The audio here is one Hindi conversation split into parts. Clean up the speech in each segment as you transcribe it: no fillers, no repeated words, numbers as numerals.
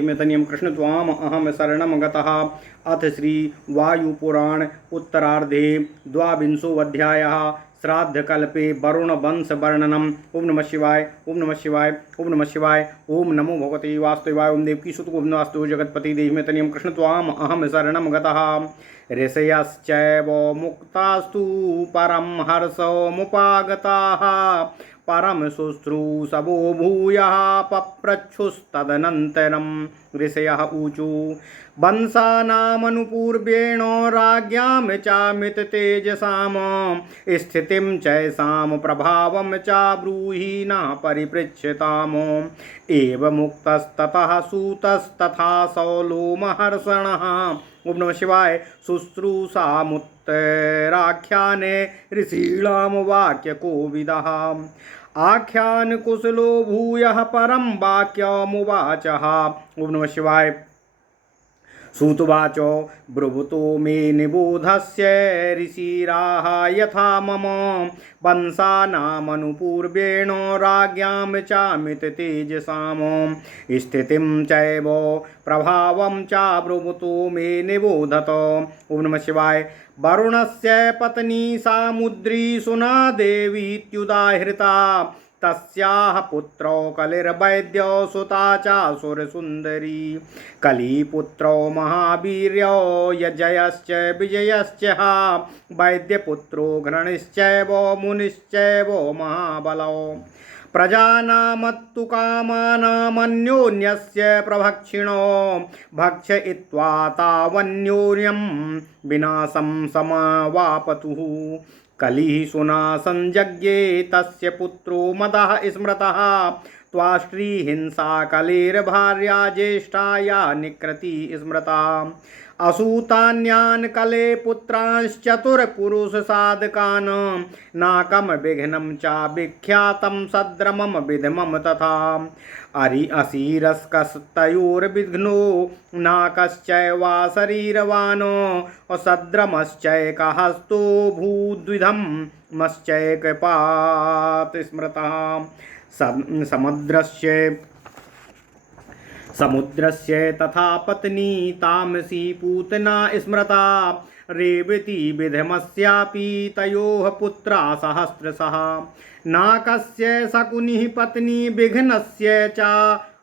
तनियं कृष्ण त्वाम अहम शरणं गतः। अथ श्री वायुपुराण उत्तरार्धे द्वाविंशोऽध्यायः श्राद्धकल्पे वरुण वंश वर्णनम। ओम नमः शिवाय ओम नमः शिवाय ओम नमः शिवाय। ओम नमो भगवते वासुदेवाय। ओम देवकी सुत ओम नमस्तु जगत्पति देहि में तनियं कृष्ण त्वाम अहम शरणं गतः। ऋषयश्चैव मुक्तास्तु परम हर्षमुपागताः परम शुश्रूषवो भूयः पप्रच्छुस्तदनन्तरं। ऋषयः ऊचु वंशानामनुपूर्वेण राज्ञां चामित तेजसाम स्थितिं चैषां प्रभावं च ब्रूहि न परिपृच्छताम्। एवमुक्तस्ततः सूतस्तथा शौलो महर्षणः। ओम नमः शिवाय। शुश्रूषामुत्तराख्याने ऋषीणां वाक्यकोविदः। आख्यान कुशलो भूयः परं वाक्यमुवाचः। ओम नमः शिवाय। सूतुवाच ब्रुवतो मे निबोधस्य ऋषिराः यथा मम वंशानामनुपूर्वेण राज्ञां चामित तेजसां स्थितिं चैव प्रभावं च ब्रुवतो मे निबोधत। ओम नमः शिवाय। वरुणस्य पत्नी सामुद्री सुना देवीत्युदाहृता। तस्याः पुत्रौ कलिर्वैद्यो सुता चासुरसुन्दरी। कलिपुत्रौ महावीर्यो यजयश्च विजयश्च वैद्यपुत्रो घृणिश्चैव मुनिश्चैव महाबलौ। प्रजानामत्तु कामानामन्योन्यस्य प्रभक्षिणो भक्षयित्वा तावन्योन्यं विनाशं समावापतुः। कलिः सुना संजज्ञे तस्य पुत्रो मदः स्मृतः। त्वाष्ट्रीहिंसा कलेर्भार्या ज्येष्ठाया निकृति स्मृता। असूतान्यान् कले पुत्रांश्चतुर्पुरुषसाधकान् नाकं विघ्नं च विख्यातं सद्रमं विधमं तथा। असीरस्कस्तयोर्विघ्नो नाकश्चैवा शरीरवान् सद्रमश्चैकहस्तो भूद्विधं मश्चैकपात् स्मृतः। समुद्रस्य तथा पत्नी तामसी पूतना स्मृता। रेवती विधमस्यापि तयोः पुत्रा सहस्रशः। नाकस्य शकुनिः पत्नी विघ्नस्य च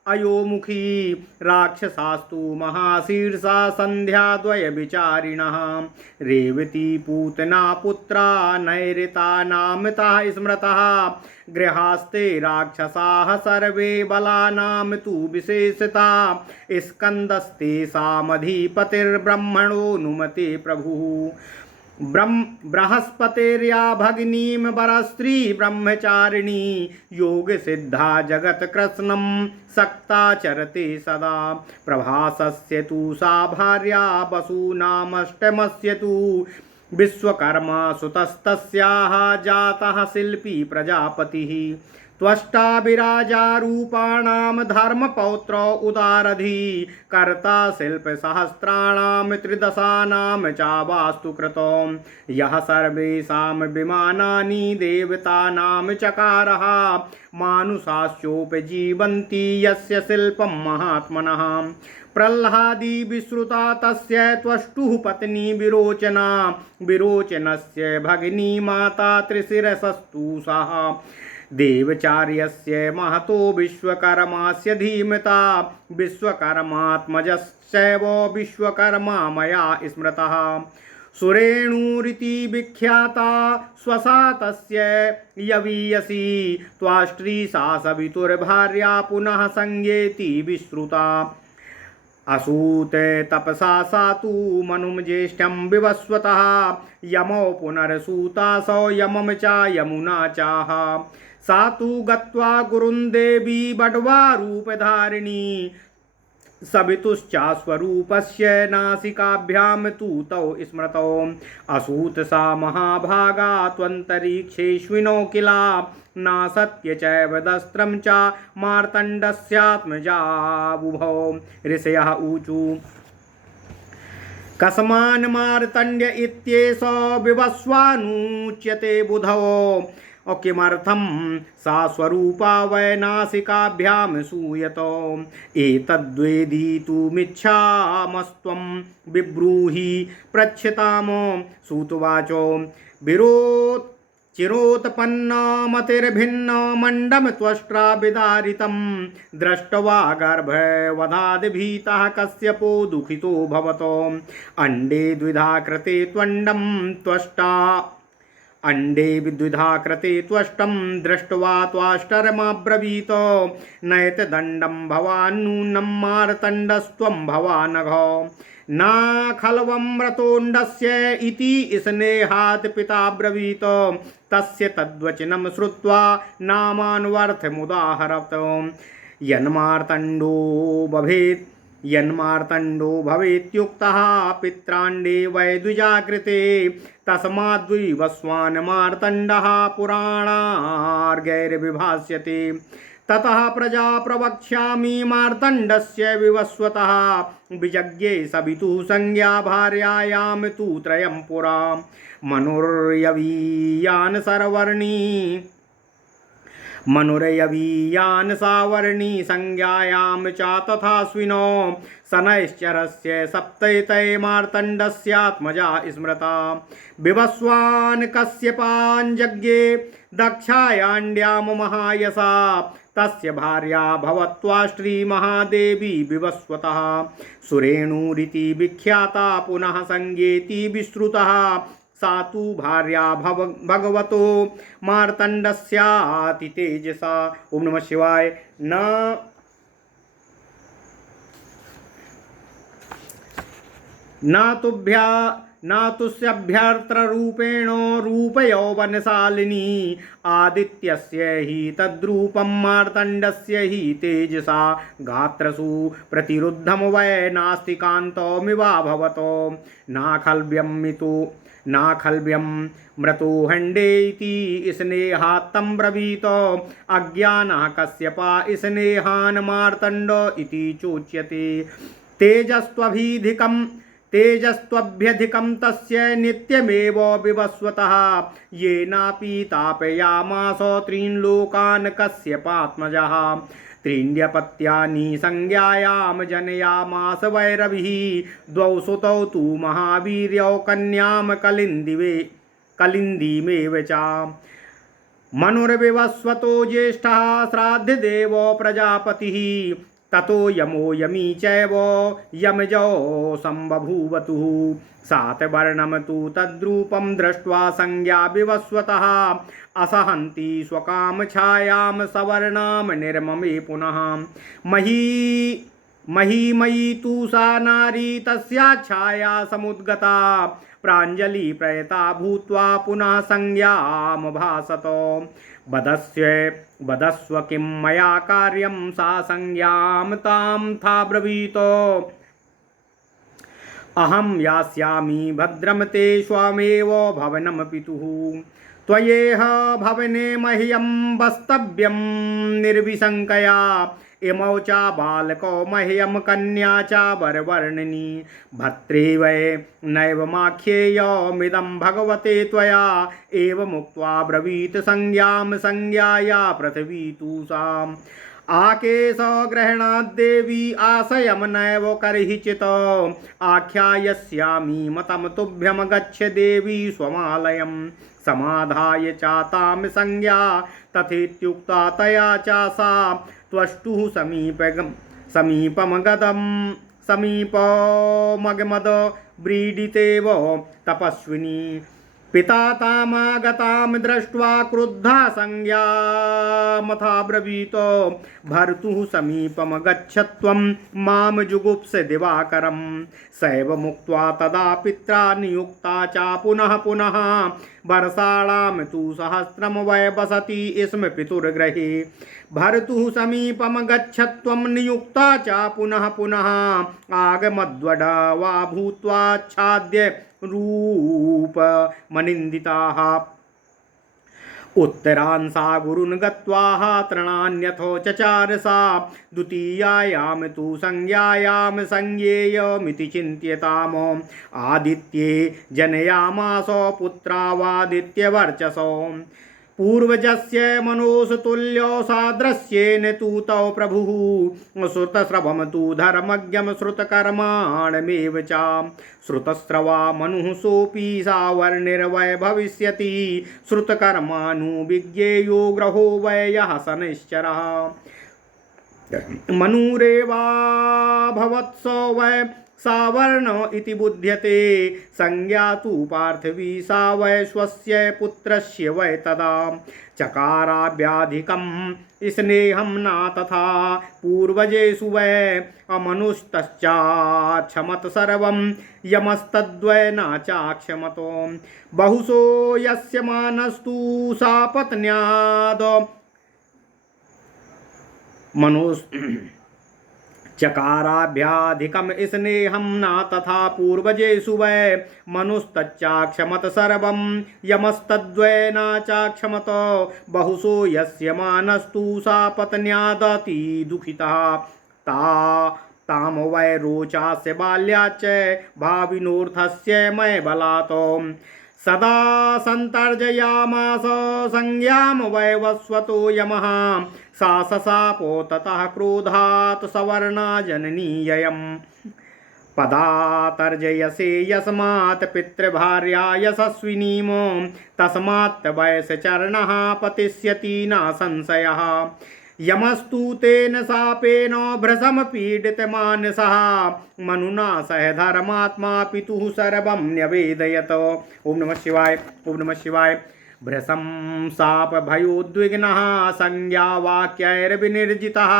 अयोमुखी। राक्षसास्तु महाशीर्षा सन्ध्याद्वय विचारिणः। रेवती पूतना पुत्रा नैऋता नामतः स्मृतः। गृहास्ते राक्षसाः सर्वे बलानां तु विशेषता। स्कन्दस्तेषामधिपतिर्ब्रह्मणोऽनुमते प्रभुः। बृहस्पतिर्या भगिनीं वरस्त्री ब्रह्मचारिणी। योगसिद्धा जगत्कृत्स्नं सक्ता चरते सदा। प्रभासस्य तु सा भार्या वसूनामष्टमस्य तु। विश्वकर्मा सुतस्तस्याः जातः शिल्पी प्रजापतिः। त्वष्टा विराजारूपाणां धर्मपौत्रो उदारधी। कर्ता शिल्पसहस्राणां त्रिदशानां च वास्तुकृतो। यः सर्वेषां विमानानि देवतानां चकारः। मानुषाश्चोपजीवन्ति यस्य शिल्पं महात्मनः। प्रह्लादी विश्रुता तस्य त्वष्टुः पत्नी विरोचना। विरोचनस्य भगिनी माता त्रिशिरसस्तु सा। देवचार्यस्य महतो विश्वकर्मास्य धीमता। विश्वकर्मात्मजश्चैव विश्वकर्मा मया स्मृतः। सुरेणुरिति विख्याता स्वसा तस्य यवीयसी। त्वाष्ट्री सा सवितुर्भार्या पुनः संज्ञेति विश्रुता। असूते तपसा सा तु मनुं ज्येष्ठं विवस्वतः। यमो पुनरसूतासौ यमं च यमुना चाह। सा तु गत्वा गुरुन्देवी बड्वारूपधारिणी। सवितुश्चास्वरूपस्य नासिकाभ्यां तु तौ स्मृतौ। असूत सा महाभागा त्वन्तरिक्षेष्विनो किला। नासत्य चैव दस्त्रं च मार्तण्डस्यात्मजा बुभौ। ऋषयः ऊचु कस्मान् मार्तण्ड्य इत्येष विवस्वानुच्यते बुधौ। और किमर्थं सा स्वरूपा वैनासिकाभ्यां सूयतो एतद्वेदितुमिच्छामस्त्वं बिब्रूहि पृच्छतामो सूतवाचो विरोध चिरोत्पन्नमतिर्भिन्न मण्डं त्वष्ट्रा विदारितं दृष्ट्वा गर्भवधाद्भीतः कश्यपो दुःखितो भवतो अण्डे द्विधा कृते त्वण्डं त्वष्टा अंडे विद्विधा कृते त्वष्टं दृष्ट्वा त्वाष्टरमब्रवीत नैतदण्डं भवान्नूनं मार्तण्डस्त्वं भवानघो न खल्वमृतोण्डस्य इति स्नेहात् पिता ब्रवीत तस्य तद्वचनं श्रुत्वा नामान्वर्थमुदाहरत् यन्मार्तण्डो भवेत्युक्तः पित्राण्डे वै द्विजाकृते तस्माद्विवस्वान् मार्तण्डः पुराणार्गैर्विभाष्यते ततः प्रजा प्रवक्ष्यामि मार्तण्डस्य विवस्वतः विजज्ञे सवितुः संज्ञा भार्यायां तु त्रयं पुरा मनुरयवीयान् सावर्णी संज्ञायां च तथाश्विनो शनैश्चरस्य सप्तैतये मार्तण्डस्यात्मजा स्मृता विवस्वान् कश्यपाञ्जज्ञे दक्षायाण्ड्यां महायशा तस्य भार्या भवत्वा श्रीमहादेवी विवस्वतः सुरेणुरिति विख्याता पुनः संज्ञेति विश्रुतः सा तु भार्या भगवतो मार्तण्डस्याति तेजसा। ओम नमः शिवाय। न तुस्यभ्यर्त्ररूपेण रूपयौवनशालिनी आदित्यस्य हि तद्रूपं मार्तण्डस्य हि तेजसा गात्रसु प्रतिरुद्धं वै नास्तिकान्तमिवा भवतो नाखल्व्यं मृतो हण्डेति स्नेहात्तं ब्रवीत अज्ञानः कश्यपा स्नेहान् मार्तण्ड इति चोच्यते तेजस्त्वभ्यधिकं तस्य नित्यमेव विवस्वतः येनापि तापयामास त्रीन् लोकान् कश्यपात्मजः त्रीण्यपत्यानि संज्ञायां जनयामास वैरभिः द्वौ सुतौ तु महावीर्यौ कन्यां कलिन्दीमेव च मनुर्विवस्वतो ज्येष्ठः श्राद्धदेवो प्रजापतिः ततो यमो यमी चैव यमजो सम्बभूवतुः सातवर्णं तु तद्रूपं दृष्ट्वा संज्ञा विवस्वतः असहन्ति स्वकामछायां सवर्णां निर्ममे पुनः महीमयी तु सा नारी तस्या छाया समुद्गता प्राञ्जलि प्रयता भूत्वा पुनः संज्ञां भासत वदस्व किं मया कार्यं सा संज्ञां तां था ब्रवीत अहं यास्यामि भद्रं ते स्वमेव भवनं पितुः त्वयेह भवने मह्यं वस्तव्यं निर्विशङ्कया इमौ च बालको मह्यं कन्या च वरवर्णिनी भर्त्रे वै नैवमाख्येयमिदं भगवते त्वया एवमुक्त्वा ब्रवीत संज्ञाया पृथिवी तु साम् आकेश गृह्णाद्देवी आशयं नैव कर्हिचित् आख्यायस्यामि मतं तुभ्यं गच्छ देवी स्वमालयं समाधाय चातां संज्ञा तथेत्युक्ता तया च सा त्वष्टुः समीपमगमद व्रीडितेव तपस्विनी पिता तामागतां दृष्ट्वा क्रुद्धा संज्ञामथा ब्रवीत भर्तुः समीपं गच्छत्वं मां जुगुप्स दिवाकरं सैव मुक्त्वा तदा पित्रा नियुक्ता च पुनः पुनः वर्षाणां तु सहस्रं वै वसति स्म पितुर्गृहे भर्तुः समीपं गच्छत्वं नियुक्ता च पुनः पुनः आगमद्वडवा भूत्वा छाद्य रूपमनिन्दिताः उत्तरांसा गुरुन् गत्वा तृणान्यथो चचार सा द्वितीयायां तु संज्ञायां संज्ञेयमिति चिन्त्यताम् आदित्ये जनयामास पुत्रावादित्यवर्चसो पूर्वजस्य मनोस्तुल्यो सादृश्येन तु तौ प्रभुः श्रुतस्रवं तु धर्मज्ञं श्रुतकर्माणमेव च श्रुतस्रवा मनुः सोऽपि सावर्णिर्वै भविष्यति श्रुतकर्मानुविज्ञेयो ग्रहो वै यः शनैश्चरः मनुरेवा भवत्स वै सावर्ण इति बुध्यते संज्ञा तु पार्थिवी सा वै स्वस्य पुत्रस्य वै तदा चकाराभ्याधिकं स्नेहं न तथा पूर्वजेषु वै अमनुष्तश्चाक्षमत सर्वं यमस्तद्वै न चाक्षमतो बहुशो यस्य मानस्तु सा पत्न्याद चकाराभ्याधिकं स्नेहं न तथा पूर्वजेषु वै मनुस्तच्चाक्षमत सर्वं यमस्तद्वै न चाक्षमत बहुशो यस्य मानस्तु सा पत्न्यादति दुःखितः ताम वै रोचास्य बाल्याच्च भाविनोऽर्थस्य मय बलात् सदा सन्तर्जयामास संज्ञां वै वस्वतो यमः सा सशापो ततः क्रोधात् सवर्णा जननी ययम् पदातर्जयसे यस्मात् पितृभार्या यशस्विनीमो तस्मात् वयसचरणः पतिष्यति न संशयः यमस्तु तेन शापेन भृशं पीडितमानसः मनुना सह धर्मात्मा पितुः सर्वं न्यवेदयत्। ओम नमः शिवाय, ओम नमः शिवाय। भृशं शाप भयोद्विग्नः संज्ञावाक्यैर्विनिर्जितः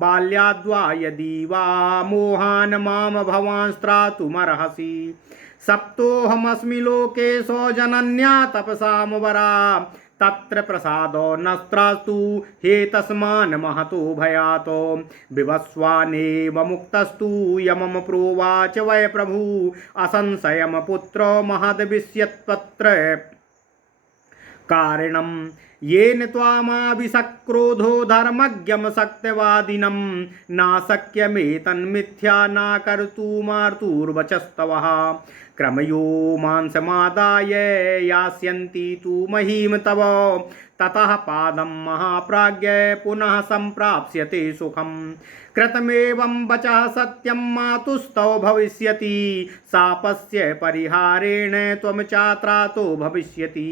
बाल्याद्वा यदि वा मोहान् मां भवान् स्त्रातुमर्हसि सप्तोऽहमस्मि लोकेशो जनन्या तपसां वरा तत्र प्रसादो नस्त्रास्तु हे तस्मान् महतो भयात् विवस्वानेव मुक्तस्तु यमं प्रोवाच वै प्रभु असंशयं पुत्रो महद्विष्यत्पत्र कारणं येन त्वामाभिसक्रोधो धर्मज्ञं सत्यवादिनं नाशक्यमेतन्मिथ्या न कर्तुमार्तुर्वचस्तवः क्रमयो मांसमादाय यास्यन्ति तु महीम तव ततः पादं महाप्राज्ञ पुनः सम्प्राप्स्यते सुखम् कृतमेवं वचः सत्यं मातुस्तौ भविष्यति शापस्य परिहारेण त्वं चात्रातो भविष्यति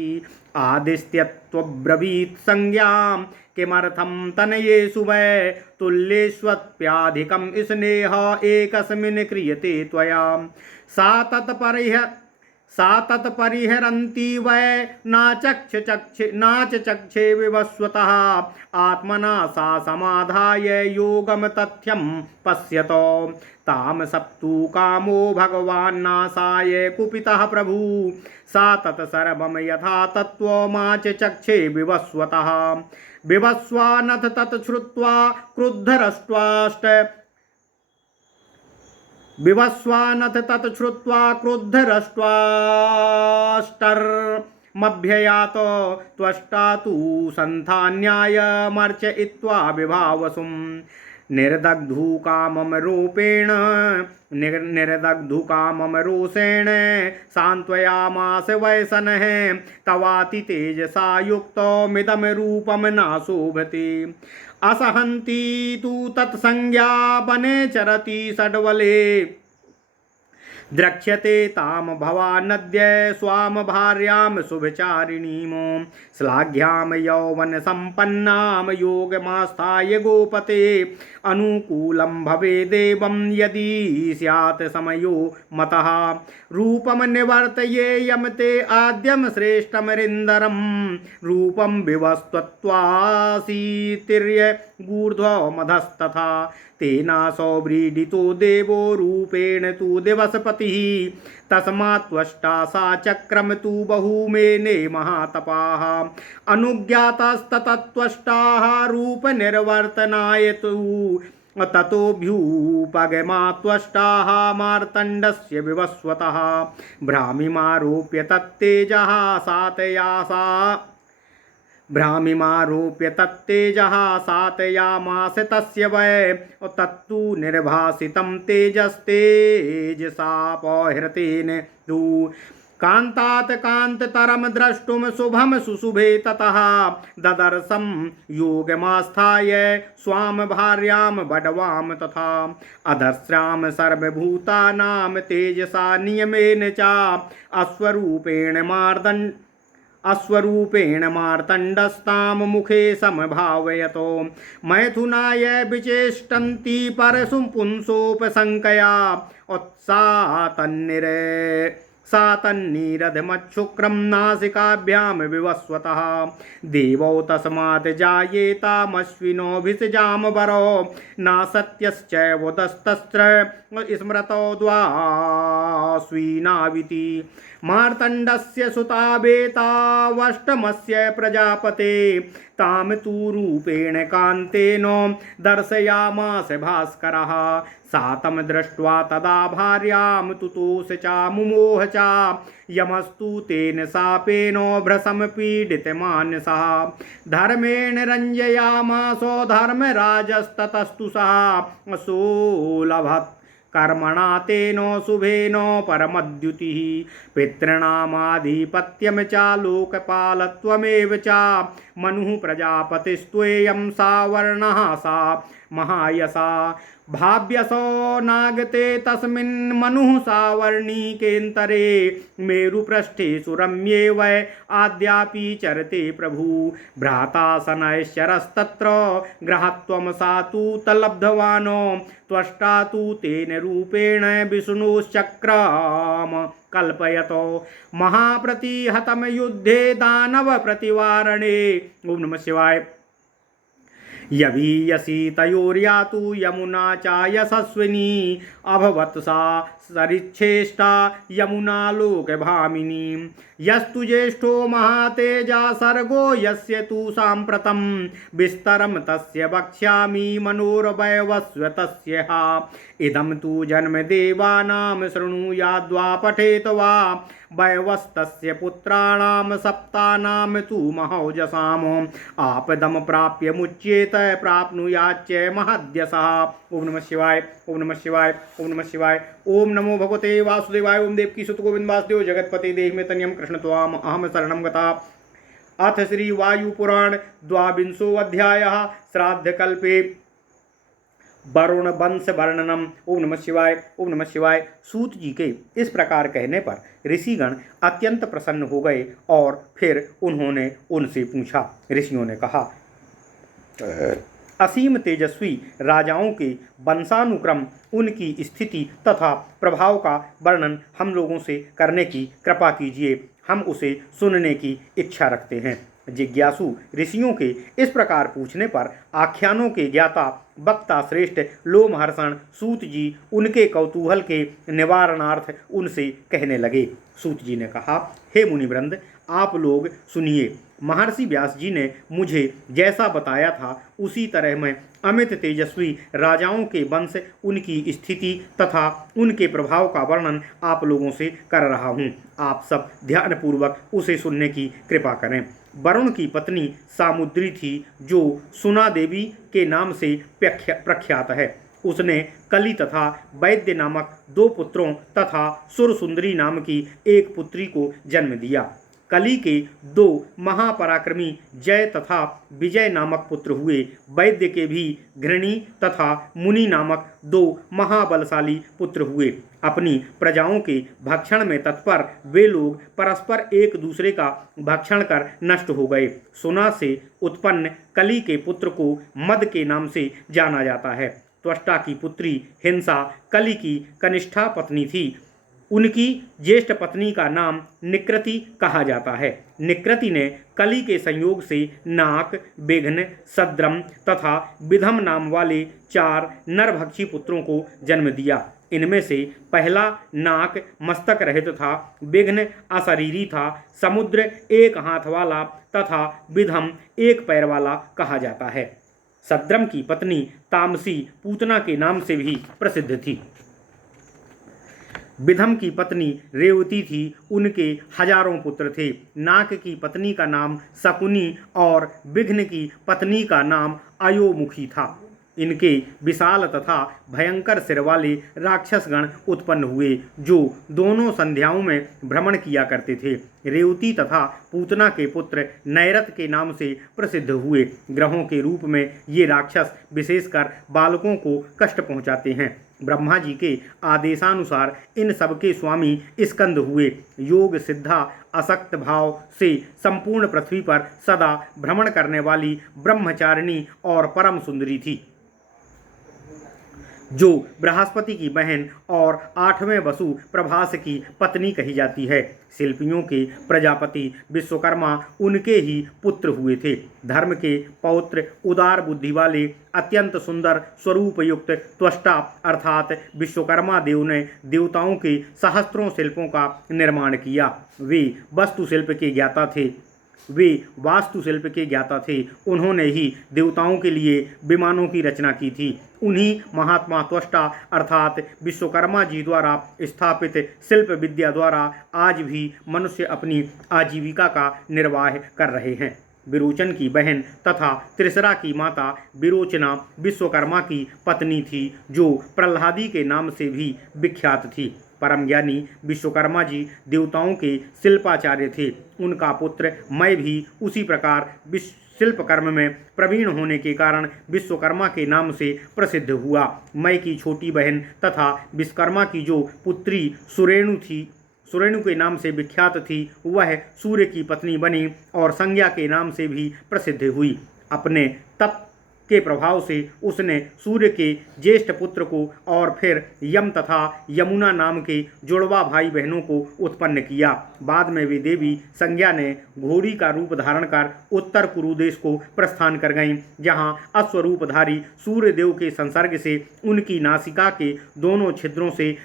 आदिस्त्यत्वब्रवीत् संज्ञां किमर्थं तनयेषु वै तुल्येष्वप्याधिकं स्नेह एकस्मिन् क्रियते त्वया सा तत्परिहरन्ती वै नाचक्षे विवस्वतः आत्मना सा समाधाय योगम तथ्यं पश्यतो ताम सप्तु कामो भगवान् नाशाय कुपितः प्रभु सा तत्सर्वं यथा तत्त्वमाच चक्षे विवस्वतः विवस्वानथ तत् श्रुत्वा क्रुद्धरष्ट्वाष्टर्मभ्ययात त्वष्टा तु सन्धान्यायमर्चयित्वा विभावसुं निर्दग्धुकामं रोषेण सान्त्वयामास वै शनैः तवाति तेजसा युक्तो मिदं रूपं न शोभते असहन्ती तु तत्संज्ञा वने चरति षड्वले द्रक्ष्यते ताम भवानद्य स्वाम भार्यां शुभचारिणीं श्लाघ्यां यौवन संपन्नां योगमास्थाय गोपते अनुकूलं भवेदेवं यदि स्यात् समयो मतः रूपं निवर्तयेयं ते आद्यं श्रेष्ठमरिन्दरं रूपं विवस्त्वासीतिर्य गूर्ध्वमधस्तथा तेनासो व्रीडितो देवो रूपेण तु दिवसपतिः तस्मात् त्वष्टा सा चक्रम तु बहुमेने महातपाः अनुज्ञातस्ततत्त्वष्टाः रूपनिर्वर्तनाय तु ततोऽभ्युपगमा त्वष्टाः मार्तण्डस्य विवस्वतः भ्रामिमारोप्य तत्तेजः सातयामास तस्य वै तत्तु निर्भासितं तेजस्तेजसापहृतेन तु कांतात कांततरम द्रष्टुम शुभम सुशुभे ततः ददर्शम योगमास्थाय स्वाम भार्याम बडवाम तथा अधस्राम सर्वभूतानां तेजसा नियमेन च अश्वरूपेण मार्तण्डस्तां मुखे समभावयतो मैथुनाय विचेष्टन्ति परशुं पुंसोपसंकया सातन्निरधमच्छुक्रं नासिकाभ्यां विवस्वतः देवौ तस्मात् जायेतामश्विनोभिषजामवरो नासत्यश्चैवोदस्तस्त्र स्मृतौ द्वाश्विनाविति मार्तण्डस्य सुता बेतावष्टमस्य प्रजापते ताम तु रूपेण कान्तेन दर्शयामास भास्करः सातम दृष्ट्वा तदा भार्यां तुतोष च मुमोह च यमस्तु तेन शापेन भ्रशं पीडितमानसः धर्मेण रञ्जयामासो धर्मराजस्ततस्तु सः सोऽलभत् कर्मणा तेन शुभेन परमद्युतिः पितॄणामाधिपत्यं च लोकपालत्वमेव च मनुः प्रजापतिस्त्वेयं सावर्णः सा महायसा भाव्यसो नागते तस्मिन् मनुः सावर्णिकेन्तरे मेरुपृष्ठे सुरम्ये वै आद्यापि चरते प्रभु भ्राता शनैश्चरस्तत्र ग्रहत्वं सा तु तल्लब्धवान् त्वष्टा तु तेन रूपेण विष्णुश्चक्रम कल्पयतो महाप्रतिहतं युद्धे दानव प्रतिवारणे। ओम नमः शिवाय। यवीयसी तयोर्यातु यमुना च यशस्विनी अभवत् सा सरिच्छेष्टा यमुना लोकभामिनी यस्तु ज्येष्ठो महातेजा सर्गो यस्य तु साम्प्रतं विस्तरं तस्य वक्ष्यामि मनोरवयवस्व तस्य इदं तु जन्मदेवानां शृणुयाद्वा पठेत वा वयवस्तस्य पुत्राणां सप्तानां तु महौजसाम् आपदं प्राप्य मुच्येत प्राप्नुयाच्च महद्यसः। ओम नमः शिवाय। ओम नमः शिवाय। ओम नमः शिवाय। ओम नमो भगवते वासुदेवाय। ओम देवकी सुत गोविंद वासुदेव जगतपते देहि में तन्यम कृष्ण त्वाम अहम शरणं गता। अथ श्री वायु पुराण द्वाविंशो अध्यायः श्राद्धकल्पे वरुण वंश वर्णनम। ओम नमः शिवाय। ओम नमः शिवाय। सूत जी के इस प्रकार कहने पर ऋषिगण अत्यंत प्रसन्न हो गए और फिर उन्होंने उनसे पूछा। ऋषियों ने कहा, असीम तेजस्वी राजाओं के वंशानुक्रम, उनकी स्थिति तथा प्रभाव का वर्णन हम लोगों से करने की कृपा कीजिए, हम उसे सुनने की इच्छा रखते हैं। जिज्ञासु ऋषियों के इस प्रकार पूछने पर आख्यानों के ज्ञाता वक्ता श्रेष्ठ लोमहर्षण सूत जी उनके कौतूहल के निवारणार्थ उनसे कहने लगे। सूत जी ने कहा, हे मुनिवृंद, आप लोग सुनिए। महर्षि व्यास जी ने मुझे जैसा बताया था उसी तरह मैं अमित तेजस्वी राजाओं के वंश, उनकी स्थिति तथा उनके प्रभाव का वर्णन आप लोगों से कर रहा हूँ। आप सब ध्यानपूर्वक उसे सुनने की कृपा करें। वरुण की पत्नी सामुद्री थी, जो सुना देवी के नाम से प्रख्यात है। उसने कली तथा वैद्य नामक 2 पुत्रों तथा सुरसुंदरी नाम की एक पुत्री को जन्म दिया। कली के 2 महापराक्रमी जय तथा विजय नामक पुत्र हुए। वैद्य के भी घृणी तथा मुनि नामक 2 महाबलशाली पुत्र हुए। अपनी प्रजाओं के भक्षण में तत्पर वे लोग परस्पर एक दूसरे का भक्षण कर नष्ट हो गए। सुना से उत्पन्न कली के पुत्र को मद के नाम से जाना जाता है। त्वष्टा की पुत्री हिंसा कली की कनिष्ठा पत्नी थी। उनकी ज्येष्ठ पत्नी का नाम निकृति कहा जाता है। निकृति ने कली के संयोग से नाक, विघ्न, सद्रम तथा विधम नाम वाले 4 नरभक्षी पुत्रों को जन्म दिया। इनमें से पहला नाक मस्तक रहित था, विघ्न अशरीरी था, समुद्र 1 हाथ वाला तथा विधम 1 पैर वाला कहा जाता है। सद्रम की पत्नी तामसी पूतना के नाम से भी प्रसिद्ध थी। विधम की पत्नी रेवती थी, उनके हजारों पुत्र थे। नाक की पत्नी का नाम शकुनी और विघ्न की पत्नी का नाम अयोमुखी था। इनके विशाल तथा भयंकर सिर वाले राक्षसगण उत्पन्न हुए, जो दोनों संध्याओं में भ्रमण किया करते थे। रेवती तथा पूतना के पुत्र नैरत के नाम से प्रसिद्ध हुए। ग्रहों के रूप में ये राक्षस विशेषकर बालकों को कष्ट पहुँचाते हैं। ब्रह्मा जी के आदेशानुसार इन सबके स्वामी स्कंद हुए। योग सिद्धा असक्त भाव से संपूर्ण पृथ्वी पर सदा भ्रमण करने वाली ब्रह्मचारिणी और परम सुंदरी थी, जो बृहस्पति की बहन और 8वें वसु प्रभास की पत्नी कही जाती है। शिल्पियों के प्रजापति विश्वकर्मा उनके ही पुत्र हुए थे। धर्म के पौत्र, उदार बुद्धि वाले, अत्यंत सुंदर स्वरूप युक्त त्वष्टा अर्थात विश्वकर्मा देव ने देवताओं के सहस्त्रों शिल्पों का निर्माण किया। वे वास्तुशिल्प के ज्ञाता थे। उन्होंने ही देवताओं के लिए विमानों की रचना की थी। उन्हीं महात्मा त्वष्टा अर्थात विश्वकर्मा जी द्वारा स्थापित शिल्प विद्या द्वारा आज भी मनुष्य अपनी आजीविका का निर्वाह कर रहे हैं। विरोचन की बहन तथा त्रिसरा की माता विरोचना विश्वकर्मा की पत्नी थी, जो प्रह्लादी के नाम से भी विख्यात थी। परम ज्ञानी विश्वकर्मा जी देवताओं के शिल्पाचार्य थे। उनका पुत्र मैं भी उसी प्रकार शिल्प कर्म में प्रवीण होने के कारण विश्वकर्मा के नाम से प्रसिद्ध हुआ। मैं की छोटी बहन तथा विश्वकर्मा की जो पुत्री सुरेणु के नाम से विख्यात थी, वह सूर्य की पत्नी बनी और संज्ञा के नाम से भी प्रसिद्ध हुई। अपने तप के प्रभाव से उसने सूर्य के ज्येष्ठ पुत्र को और फिर यम तथा यमुना नाम के जुड़वा भाई बहनों को उत्पन्न किया। बाद में वे देवी संज्ञा ने घोड़ी का रूप धारण कर उत्तर कुरु देश को प्रस्थान कर गईं, जहां अश्वरूपधारी सूर्य देव के संसर्ग से उनकी नासिका के दोनों छिद्रों से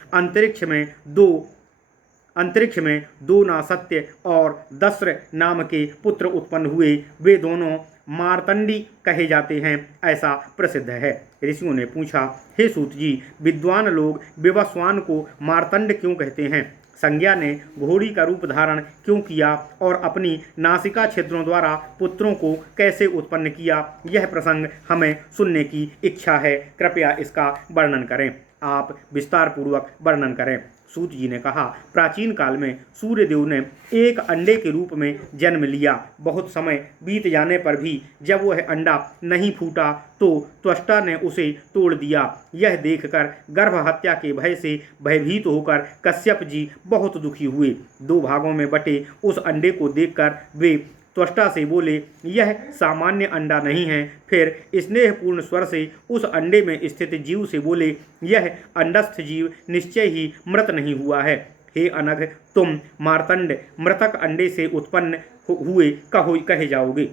अंतरिक्ष में दो नासत्य और दस्र नाम के पुत्र उत्पन्न हुए। वे दोनों मार्तंडी कहे जाते हैं, ऐसा प्रसिद्ध है। ऋषियों ने पूछा, हे सूत जी, विद्वान लोग विवस्वान को मार्तंड क्यों कहते हैं? संज्ञा ने घोड़ी का रूप धारण क्यों किया और अपनी नासिका छिद्रों द्वारा पुत्रों को कैसे उत्पन्न किया? यह प्रसंग हमें सुनने की इच्छा है। कृपया इसका वर्णन करें। आप विस्तार पूर्वक वर्णन करें। सूत जी ने कहा, प्राचीन काल में सूर्यदेव ने एक अंडे के रूप में जन्म लिया। बहुत समय बीत जाने पर भी जब वह अंडा नहीं फूटा तो त्वष्टा ने उसे तोड़ दिया। यह देखकर गर्भ हत्या के भय से भयभीत होकर कश्यप जी बहुत दुखी हुए। 2 भागों में बटे उस अंडे को देखकर वे त्वष्टा से बोले, यह सामान्य अंडा नहीं है। फिर स्नेहपूर्ण स्वर से उस अंडे में स्थित जीव से बोले, यह अंडस्थ जीव निश्चय ही मृत नहीं हुआ है। हे अनघ, तुम मार्तंड मृतक अंडे से उत्पन्न हुए कहे जाओगे।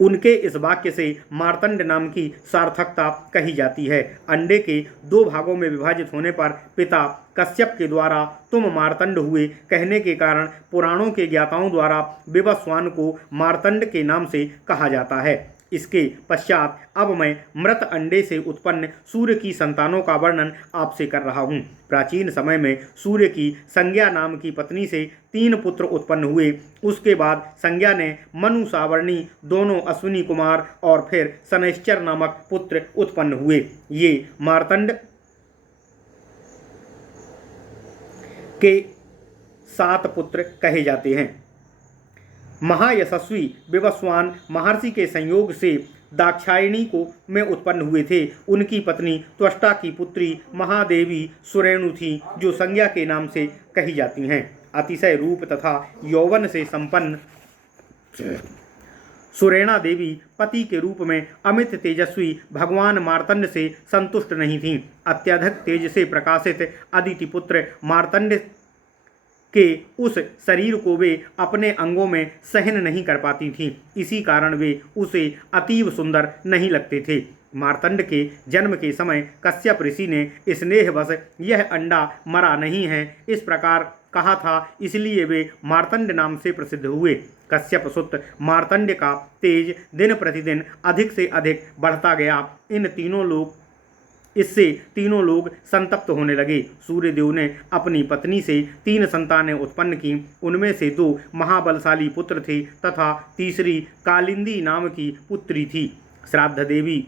उनके इस वाक्य से मार्तंड नाम की सार्थकता कही जाती है। अंडे के 2 भागों में विभाजित होने पर पिता कश्यप के द्वारा तुम मार्तंड हुए कहने के कारण पुराणों के ज्ञाताओं द्वारा विवस्वान को मार्तंड के नाम से कहा जाता है। इसके पश्चात अब मैं मृत अंडे से उत्पन्न सूर्य की संतानों का वर्णन आपसे कर रहा हूँ। प्राचीन समय में सूर्य की संज्ञा नाम की पत्नी से 3 पुत्र उत्पन्न हुए। उसके बाद संज्ञा ने मनु सावर्णी दोनों अश्विनी कुमार और फिर शनैश्चर नामक पुत्र उत्पन्न हुए। ये मार्तंड के 7 पुत्र कहे जाते हैं। महायशस्वी विवस्वान महर्षि के संयोग से दाक्षायणी में उत्पन्न हुए थे। उनकी पत्नी त्वष्टा की पुत्री महादेवी सुरेणु थी, जो संज्ञा के नाम से कही जाती हैं। अतिशय रूप तथा यौवन से संपन्न सुरेणा देवी पति के रूप में अमित तेजस्वी भगवान मार्तंड से संतुष्ट नहीं थीं। अत्यधिक तेज से प्रकाशित अदिति पुत्र मार्तंड के उस शरीर को वे अपने अंगों में सहन नहीं कर पाती थीं। इसी कारण वे उसे अतीव सुंदर नहीं लगते थे। मार्तंड के जन्म के समय कश्यप ऋषि ने स्नेहवश यह अंडा मरा नहीं है इस प्रकार कहा था, इसलिए वे मार्तंड नाम से प्रसिद्ध हुए। कश्यप सुत मार्तंड का तेज दिन प्रतिदिन अधिक से अधिक बढ़ता गया। इससे तीनों लोग संतप्त होने लगे। सूर्यदेव ने अपनी पत्नी से 3 संतानें उत्पन्न की। उनमें से 2 महाबलशाली पुत्र थे तथा तीसरी कालिंदी नाम की पुत्री थी। श्राद्ध देवी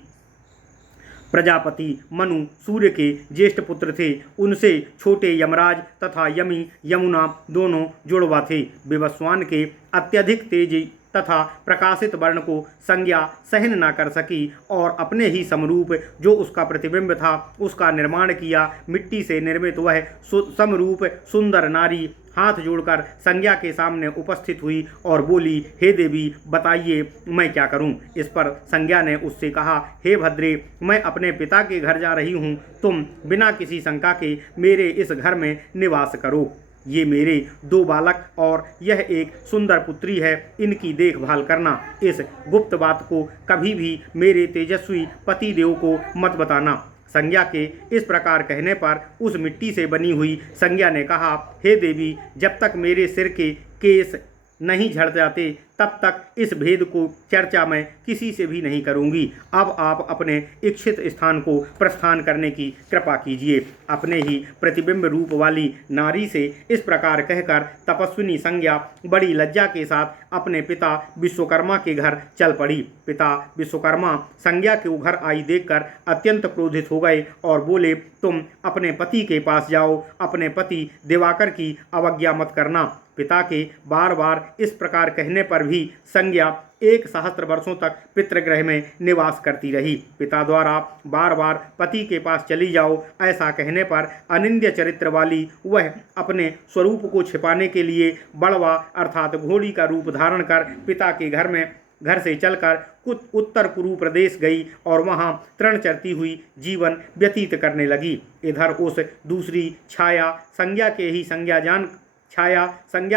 प्रजापति मनु सूर्य के ज्येष्ठ पुत्र थे। उनसे छोटे यमराज तथा यमी यमुना दोनों जुड़वा थे। विवस्वान के अत्यधिक तेज तथा प्रकाशित वर्ण को संज्ञा सहन न कर सकी और अपने ही समरूप जो उसका प्रतिबिंब था उसका निर्माण किया। मिट्टी से निर्मित वह समरूप सुंदर नारी हाथ जोड़कर संज्ञा के सामने उपस्थित हुई और बोली, हे देवी, बताइए मैं क्या करूं। इस पर संज्ञा ने उससे कहा, हे भद्रे, मैं अपने पिता के घर जा रही हूं। तुम बिना किसी शंका के मेरे इस घर में निवास करो। ये मेरे 2 बालक और यह एक सुंदर पुत्री है। इनकी देखभाल करना। इस गुप्त बात को कभी भी मेरे तेजस्वी पति देव को मत बताना। संज्ञा के इस प्रकार कहने पर उस मिट्टी से बनी हुई संज्ञा ने कहा, हे देवी, जब तक मेरे सिर के केस नहीं झड़ जाते तब तक इस भेद को चर्चा मैं किसी से भी नहीं करूंगी। अब आप अपने इच्छित स्थान को प्रस्थान करने की कृपा कीजिए। अपने ही प्रतिबिंब रूप वाली नारी से इस प्रकार कहकर तपस्विनी संज्ञा बड़ी लज्जा के साथ अपने पिता विश्वकर्मा के घर चल पड़ी। पिता विश्वकर्मा संज्ञा के घर आई देखकर अत्यंत क्रोधित हो गए और बोले, तुम अपने पति के पास जाओ। अपने पति दिवाकर की अवज्ञा मत करना। पिता के बार बार इस प्रकार कहने पर भी संज्ञा 1 सहस्त्र वर्षों तक पितृगृह में निवास करती रही। पिता द्वारा बार बार पति के पास चली जाओ ऐसा कहने पर अनिंद्य चरित्र वाली वह अपने स्वरूप को छिपाने के लिए बड़वा अर्थात घोड़ी का रूप धारण कर पिता के घर से चलकर कुछ उत्तर कुरु प्रदेश गई और वहां तृण चरती हुई जीवन व्यतीत करने लगी। इधर उस दूसरी छाया संज्ञा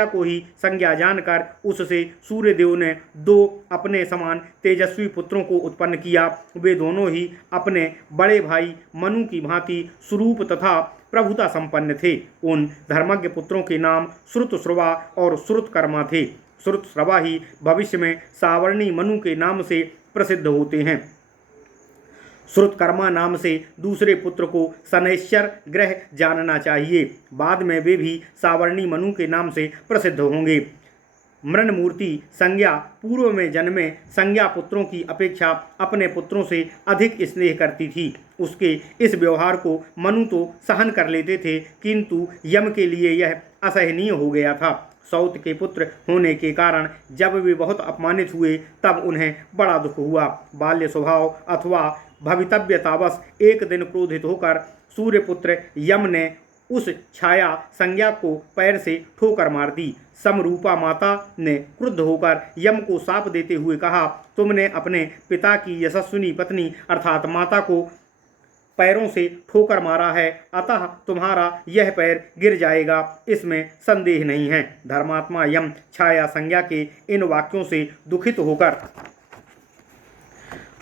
को ही संज्ञा जानकर उससे सूर्यदेव ने 2 अपने समान तेजस्वी पुत्रों को उत्पन्न किया। वे दोनों ही अपने बड़े भाई मनु की भांति स्वरूप तथा प्रभुता संपन्न थे। उन धर्मज्ञ पुत्रों के नाम श्रुतश्रवा और श्रुतकर्मा थे। श्रुतश्रवा ही भविष्य में सावर्णी मनु के नाम से प्रसिद्ध होते हैं। श्रुतकर्मा नाम से दूसरे पुत्र को शनैश्चर ग्रह जानना चाहिए। बाद में वे भी सावर्णी मनु के नाम से प्रसिद्ध होंगे। मृणमूर्ति संज्ञा पूर्व में जन्मे संज्ञा पुत्रों की अपेक्षा अपने पुत्रों से अधिक स्नेह करती थी। उसके इस व्यवहार को मनु तो सहन कर लेते थे, किंतु यम के लिए यह असहनीय हो गया था। सौत के पुत्र होने के कारण जब वे बहुत अपमानित हुए तब उन्हें बड़ा दुख हुआ। बाल्य स्वभाव अथवा भवितव्यतावश एक दिन क्रोधित होकर सूर्यपुत्र यम ने उस छाया संज्ञा को पैर से ठोकर मार दी। समरूपा माता ने क्रुद्ध होकर यम को शाप देते हुए कहा, तुमने अपने पिता की यशस्विनी पत्नी अर्थात माता को पैरों से ठोकर मारा है, अतः तुम्हारा यह पैर गिर जाएगा, इसमें संदेह नहीं है। धर्मात्मा यम छाया संज्ञा के इन वाक्यों से दुखित होकर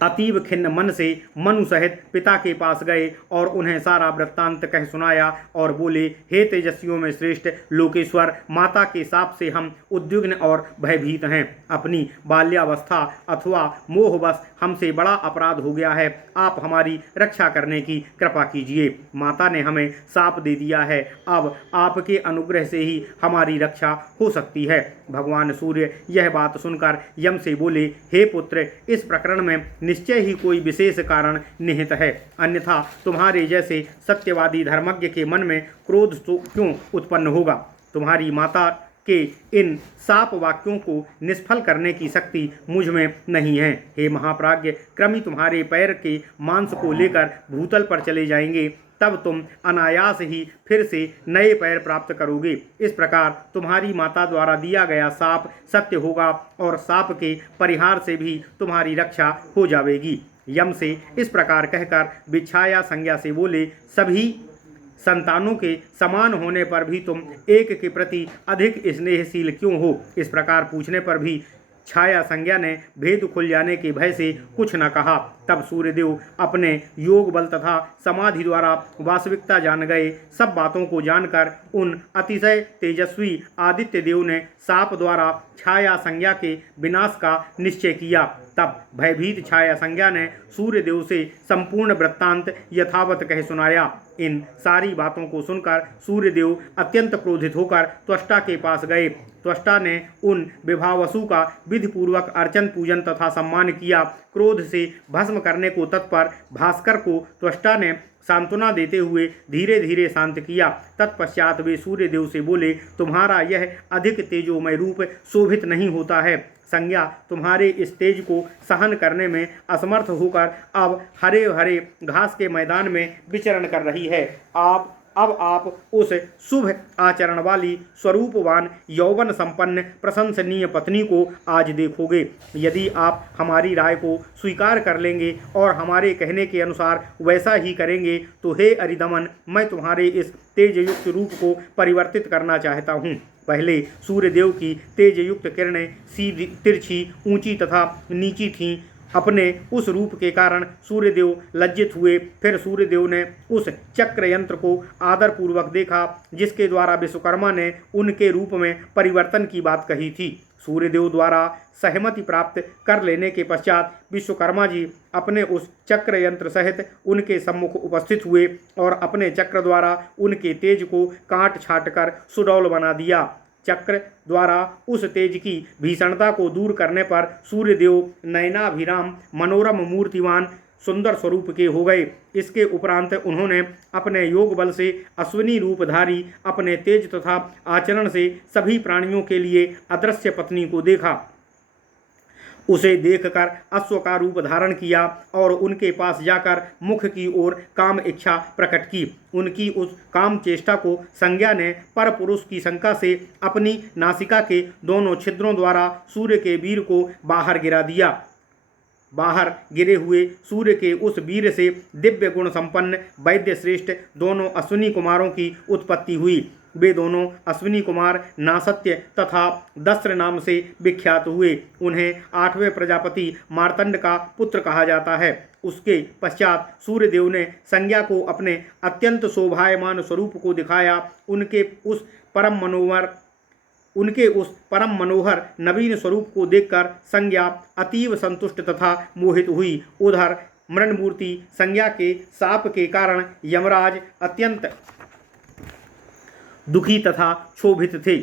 अतीव खिन्न मन से मनु सहित पिता के पास गए और उन्हें सारा वृत्तांत कह सुनाया और बोले, हे तेजस्वियों में श्रेष्ठ लोकेश्वर, माता के शाप से हम उद्विग्न और भयभीत हैं। अपनी बाल्यावस्था अथवा मोहवश हमसे बड़ा अपराध हो गया है। आप हमारी रक्षा करने की कृपा कीजिए। माता ने हमें शाप दे दिया है, अब आपके अनुग्रह से ही हमारी रक्षा हो सकती है। भगवान सूर्य यह बात सुनकर यम से बोले, हे पुत्र, इस प्रकरण में निश्चय ही कोई विशेष कारण निहित है, अन्यथा तुम्हारे जैसे सत्यवादी धर्मज्ञ के मन में क्रोध तो क्यों उत्पन्न होगा। तुम्हारी माता के इन शाप वाक्यों को निष्फल करने की शक्ति मुझ में नहीं है। हे महाप्राज्ञ, क्रमी तुम्हारे पैर के मांस को लेकर भूतल पर चले जाएंगे, तब तुम अनायास ही फिर से नए पैर प्राप्त करोगे। इस प्रकार तुम्हारी माता द्वारा दिया गया शाप सत्य होगा और शाप के परिहार से भी तुम्हारी रक्षा हो जाएगी। यम से इस प्रकार कहकर विछाया संज्ञा से बोले, सभी संतानों के समान होने पर भी तुम एक के प्रति अधिक स्नेहशील क्यों हो। इस प्रकार पूछने पर भी छाया संज्ञा ने भेद खुल जाने के भय से कुछ न कहा। तब सूर्यदेव अपने योग बल तथा समाधि द्वारा वास्तविकता जान गए। सब बातों को जानकर उन अतिशय तेजस्वी आदित्य देव ने साप द्वारा छाया संज्ञा के विनाश का निश्चय किया। तब भयभीत छाया संज्ञा ने सूर्यदेव से संपूर्ण वृत्तांत यथावत कह सुनाया। इन सारी बातों को सुनकर सूर्यदेव अत्यंत क्रोधित होकर त्वष्टा के पास गए। त्वष्टा ने उन विभावसु का विधिपूर्वक अर्चन पूजन तथा सम्मान किया। क्रोध से भस्म भस्म करने को तत्पर भास्कर को त्वष्टा ने सांत्वना देते हुए धीरे धीरे शांत किया। तत्पश्चात वे सूर्यदेव से बोले, तुम्हारा यह अधिक तेजोमय रूप शोभित नहीं होता है। संज्ञा तुम्हारे इस तेज को सहन करने में असमर्थ होकर अब हरे हरे घास के मैदान में विचरण कर रही है। अब आप उस शुभ आचरण वाली स्वरूपवान यौवन संपन्न प्रशंसनीय पत्नी को आज देखोगे। यदि आप हमारी राय को स्वीकार कर लेंगे और हमारे कहने के अनुसार वैसा ही करेंगे तो हे अरिदमन, मैं तुम्हारे इस तेजयुक्त रूप को परिवर्तित करना चाहता हूँ। पहले सूर्यदेव की तेजयुक्त किरणें सीधी, तिरछी, ऊंची तथा नीची थीं। अपने उस रूप के कारण सूर्यदेव लज्जित हुए। फिर सूर्यदेव ने उस चक्र यंत्र को आदरपूर्वक देखा जिसके द्वारा विश्वकर्मा ने उनके रूप में परिवर्तन की बात कही थी। सूर्यदेव द्वारा सहमति प्राप्त कर लेने के पश्चात विश्वकर्मा जी अपने उस चक्र यंत्र सहित उनके सम्मुख उपस्थित हुए और अपने चक्र द्वारा उनके तेज को काट छाट कर सुडौल बना दिया। चक्र द्वारा उस तेज की भीषणता को दूर करने पर सूर्यदेव नयनाभिराम मनोरम मूर्तिवान सुंदर स्वरूप के हो गए। इसके उपरांत उन्होंने अपने योग बल से अश्विनी रूपधारी अपने तेज तथा आचरण से सभी प्राणियों के लिए अदृश्य पत्नी को देखा। उसे देखकर अश्व का रूप धारण किया और उनके पास जाकर मुख की ओर काम इच्छा प्रकट की। उनकी उस काम चेष्टा को संज्ञा ने पर पुरुष की शंका से अपनी नासिका के दोनों छिद्रों द्वारा सूर्य के वीर को बाहर गिरा दिया। बाहर गिरे हुए सूर्य के उस वीर से दिव्य गुण संपन्न वैद्य श्रेष्ठ दोनों अश्विनी कुमारों की उत्पत्ति हुई। वे दोनों अश्विनी कुमार नासत्य तथा दस्र नाम से विख्यात हुए। उन्हें 8वें प्रजापति मार्तंड का पुत्र कहा जाता है। उसके पश्चात सूर्यदेव ने संज्ञा को अपने अत्यंत शोभायमान स्वरूप को दिखाया। उनके उस परम मनोहर नवीन स्वरूप को देखकर संज्ञा अतीव संतुष्ट तथा मोहित हुई। उधर मृणमूर्ति संज्ञा के शाप के कारण यमराज अत्यंत दुखी तथा क्षोभित थे।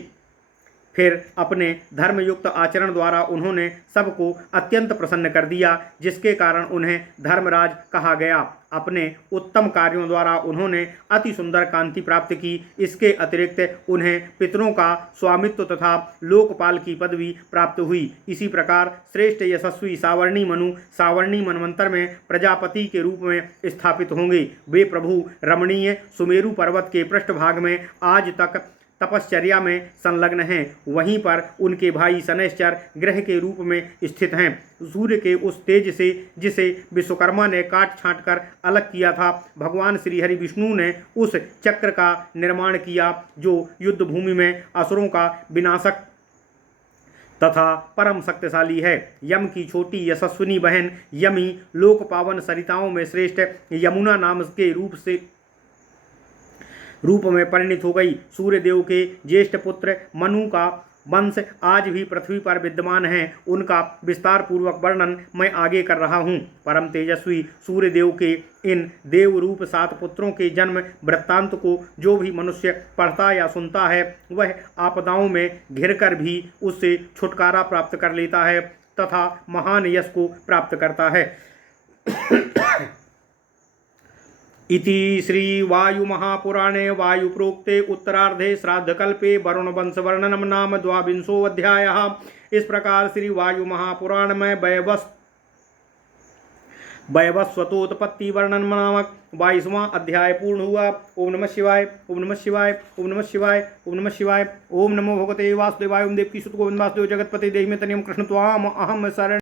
फिर अपने धर्मयुक्त आचरण द्वारा उन्होंने सबको अत्यंत प्रसन्न कर दिया, जिसके कारण उन्हें धर्मराज कहा गया। अपने उत्तम कार्यों द्वारा उन्होंने अति सुंदर कांति प्राप्त की। इसके अतिरिक्त उन्हें पितरों का स्वामित्व तथा लोकपाल की पदवी प्राप्त हुई। इसी प्रकार श्रेष्ठ यशस्वी सावर्णी मनु सावर्णी मनवंतर में प्रजापति के रूप में स्थापित होंगे। वे प्रभु रमणीय सुमेरु पर्वत के पृष्ठभाग में आज तक तपश्चर्या में संलग्न हैं। वहीं पर उनके भाई शनैश्चर ग्रह के रूप में स्थित हैं। सूर्य के उस तेज से जिसे विश्वकर्मा ने काट छांट कर अलग किया था, भगवान श्री हरि विष्णु ने उस चक्र का निर्माण किया जो युद्ध भूमि में असुरों का विनाशक तथा परम शक्तिशाली है। यम की छोटी यशस्विनी बहन यमी लोक पावन सरिताओं में श्रेष्ठ यमुना नाम के रूप में परिणित हो गई। सूर्यदेव के ज्येष्ठ पुत्र मनु का वंश आज भी पृथ्वी पर विद्यमान है। उनका विस्तार पूर्वक वर्णन मैं आगे कर रहा हूँ। परम तेजस्वी सूर्यदेव के इन देव रूप 7 पुत्रों के जन्म वृत्तांत को जो भी मनुष्य पढ़ता या सुनता है, वह आपदाओं में घिरकर भी उससे छुटकारा प्राप्त कर लेता है तथा महान यश को प्राप्त करता है। इति श्री वायु महापुराणे वायुप्रोक्ते उत्तरार्धे श्राद्धकल्पे वरुण वंश वर्णनम नाम 22वां अध्यायः। इस प्रकार श्री वायु महापुराण में वैवस्वतोत्पत्ति वर्णन नामक 22वां अध्याय पूर्ण हुआ। ओम नमः शिवाय, ओम नमः शिवाय, ओम नमः शिवाय, ओम नमः शिवाय। ओम नमो भगवते वासुदेवाय। ओम देवकी सुत गोविंद वासुदेव जगतपते देहि में तनियम कृष्ण त्वाम अहम शरण।